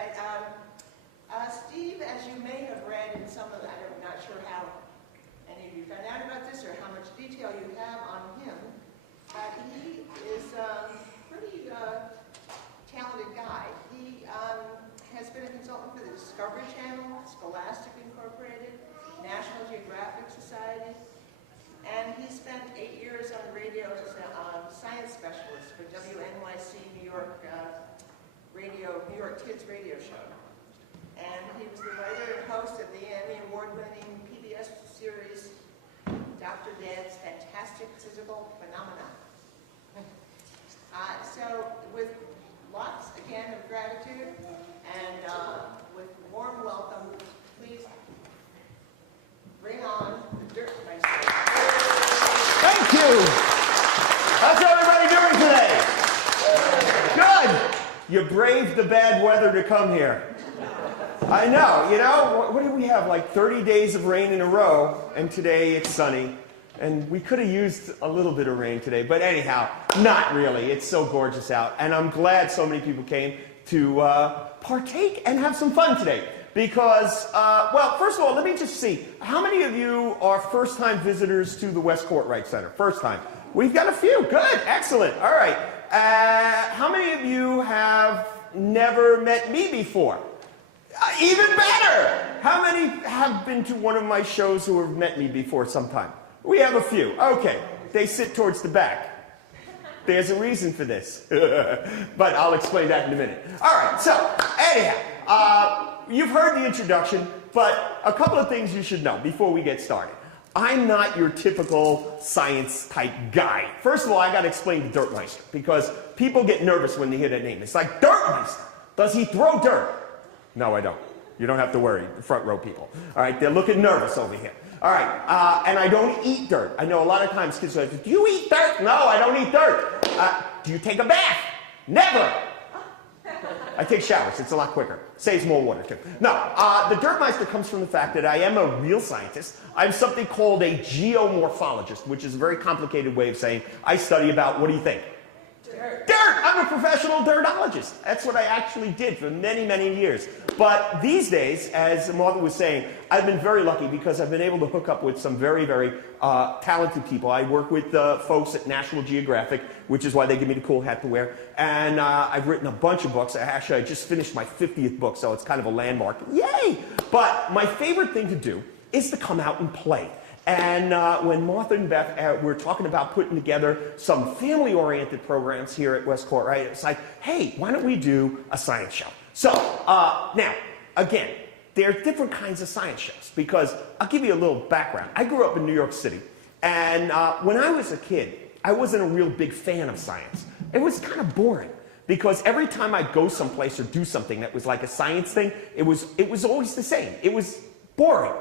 But Steve, as you may have read in some of the, I'm not sure how any of you found out about this or how much detail you have on him, but he is a pretty talented guy. He has been a consultant for the Discovery Channel, Scholastic Incorporated, National Geographic Society, and he spent 8 years on the radio as a science specialist for WNYC New York New York Kids radio show. And he was the writer and host of the Emmy Award-winning PBS series Dr. Dad's Phantastic Physical Phenomena. So with lots, again, of gratitude and with warm welcome, please bring on the Dirtmeister. Thank you. How's everybody doing today? Good. You braved the bad weather to come here. I know, you know, what did we have, like 30 days of rain in a row, and today it's sunny. And we could have used a little bit of rain today, but anyhow, not really. It's so gorgeous out, and I'm glad so many people came to partake and have some fun today. Because, well, first of all, let me just see. How many of you are first-time visitors to the West Kortright Center? First time. We've got a few. Good. Excellent. All right. How many of you have never met me before? Even better! How many have been to one of my shows who have met me before sometime? We have a few. Okay. They sit towards the back. There's a reason for this. But I'll explain that in a minute. All right. So, anyhow, you've heard the introduction, but a couple of things you should know before we get started. I'm not your typical science-type guy. First of all, I got to explain the Dirtmeister, because people get nervous when they hear that name. It's like, Dirtmeister! Does he throw dirt? No, I don't. You don't have to worry, the front row people. All right, they're looking nervous over here. All right, and I don't eat dirt. I know a lot of times kids are like, do you eat dirt? No, I don't eat dirt. Do you take a bath? Never. I take showers. It's a lot quicker. Saves more water, too. No, the Dirtmeister comes from the fact that I am a real scientist. I'm something called a geomorphologist, which is a very complicated way of saying I study about, what do you think? Dirt. Dirt! I'm a professional dirtologist. That's what I actually did for many, many years. But these days, as Martha was saying, I've been very lucky because I've been able to hook up with some very, very talented people. I work with folks at National Geographic, which is why they give me the cool hat to wear. And I've written a bunch of books. Actually, I just finished my 50th book, so it's kind of a landmark. Yay! But my favorite thing to do is to come out and play. And when Martha and Beth were talking about putting together some family-oriented programs here at West Kortright, it's like, hey, why don't we do a science show? So, now, again, there are different kinds of science shows, because I'll give you a little background. I grew up in New York City, and when I was a kid, I wasn't a real big fan of science. It was kind of boring, because every time I'd go someplace or do something that was like a science thing, it was always the same. It was boring.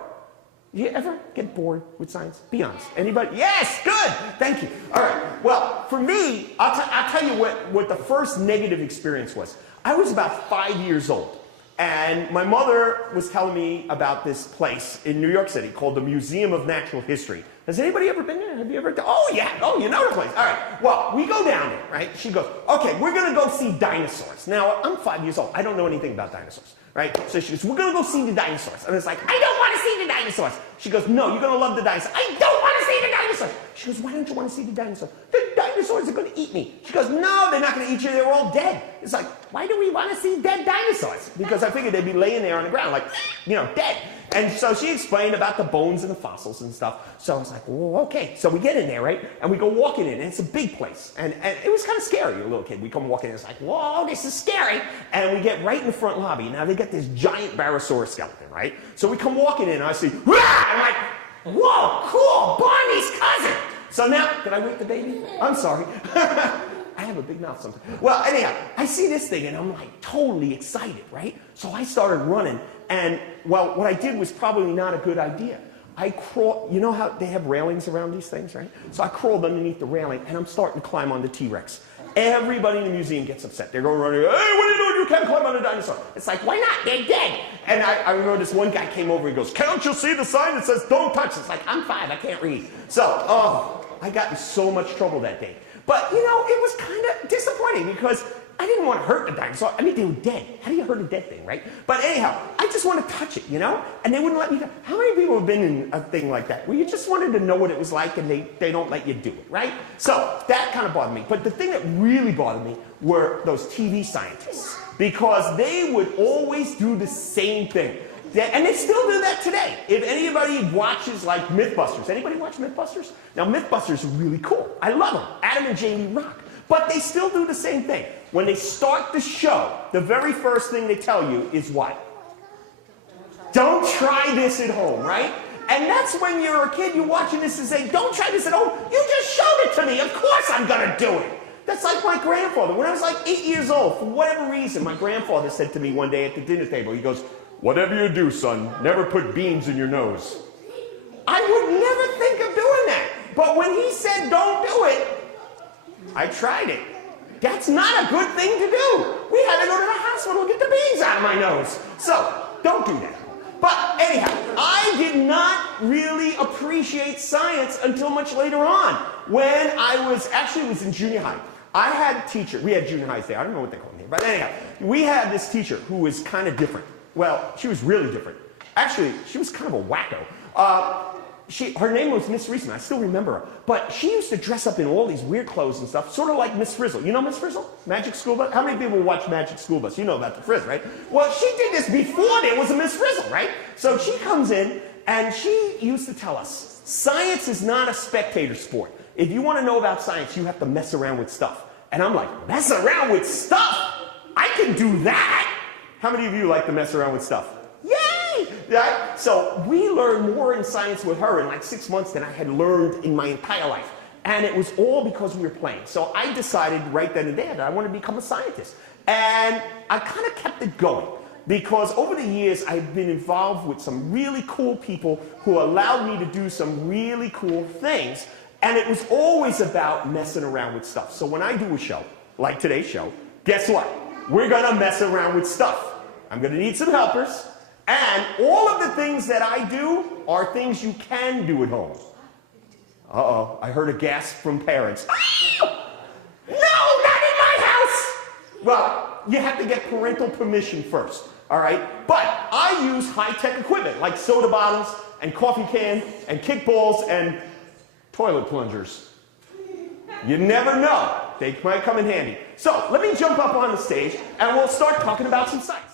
You ever get bored with science? Be honest. Anybody? Yes! Good! Thank you. All right. Well, for me, I'll tell you what the first negative experience was. I was about 5 years old, and my mother was telling me about this place in New York City called the Museum of Natural History. Has anybody ever been there? Have you ever? Oh, yeah. Oh, you know the place. All right. Well, we go down there, right? She goes, okay, we're going to go see dinosaurs. Now, I'm 5 years old. I don't know anything about dinosaurs. Right? So she goes, we're going to go see the dinosaurs. And it's like, I don't want to see the dinosaurs. She goes, no, you're going to love the dinosaurs. I don't want to see the dinosaurs. She goes, why don't you want to see the dinosaurs? The dinosaurs are going to eat me. She goes, no, they're not going to eat you. They're all dead. It's like, why do we want to see dead dinosaurs? Because I figured they'd be laying there on the ground like, you know, dead. And so she explained about the bones and the fossils and stuff. So I was like, well, okay. So we get in there, right? And we go walking in, and it's a big place. And it was kind of scary, a little kid. We come walking in, it's like, whoa, this is scary. And we get right in the front lobby. Now they got this giant Barosaurus skeleton, right? So we come walking in, and I see, Wah! I'm like, whoa, cool, Barney's cousin. So now, did I wake the baby? I'm sorry. I have a big mouth sometimes. Well, anyhow, I see this thing, and I'm like totally excited, right? So I started running. And, well, what I did was probably not a good idea. I crawled, you know how they have railings around these things, right? So I crawled underneath the railing, and I'm starting to climb on the T-Rex. Everybody in the museum gets upset. They're going running, hey, what are you doing? You can't climb on a dinosaur. It's like, why not? They're dead. And I remember this one guy came over and goes, can't you see the sign that says don't touch? It's like, I'm 5, I can't read. So, I got in so much trouble that day. But, you know, it was kind of disappointing because I didn't want to hurt the dinosaur. I mean, they were dead. How do you hurt a dead thing, right? But anyhow, I just want to touch it, you know? And they wouldn't let me. How many people have been in a thing like that, where you just wanted to know what it was like and they don't let you do it, right? So that kind of bothered me. But the thing that really bothered me were those TV scientists, because they would always do the same thing. And they still do that today. If anybody watches like Mythbusters, anybody watch Mythbusters? Now Mythbusters are really cool. I love them. Adam and Jamie rock. But they still do the same thing. When they start the show, the very first thing they tell you is what? Don't try this at home, right? And that's when you're a kid, you're watching this and say, don't try this at home. You just showed it to me. Of course I'm going to do it. That's like my grandfather. When I was like 8 years old, for whatever reason, my grandfather said to me one day at the dinner table, he goes, whatever you do, son, never put beans in your nose. I would never think of doing that. But when he said don't do it, I tried it. That's not a good thing to do. We had to go to the hospital to get the beans out of my nose. So, don't do that. But anyhow, I did not really appreciate science until much later on, when I was in junior high. I had a teacher. We had junior highs there. I don't know what they call them here. But anyhow, we had this teacher who was kind of different. Well, she was really different. Actually, she was kind of a wacko. Her name was Miss Reason. I still remember her. But she used to dress up in all these weird clothes and stuff, sort of like Miss Frizzle. You know Miss Frizzle? Magic School Bus? How many people watch Magic School Bus? You know about the Frizz, right? Well, she did this before there was a Miss Frizzle, right? So she comes in, and she used to tell us, science is not a spectator sport. If you want to know about science, you have to mess around with stuff. And I'm like, mess around with stuff? I can do that? How many of you like to mess around with stuff? Yay! Right? So we learned more in science with her in like 6 months than I had learned in my entire life. And it was all because we were playing. So I decided right then and there that I wanted to become a scientist. And I kind of kept it going, because over the years I've been involved with some really cool people who allowed me to do some really cool things. And it was always about messing around with stuff. So when I do a show, like today's show, guess what? We're going to mess around with stuff. I'm going to need some helpers. And all of the things that I do are things you can do at home. Uh-oh, I heard a gasp from parents. Oh! No, not in my house! Well, you have to get parental permission first, all right? But I use high-tech equipment, like soda bottles and coffee cans and kickballs and toilet plungers. You never know. They might come in handy. So let me jump up on the stage and we'll start talking about some science.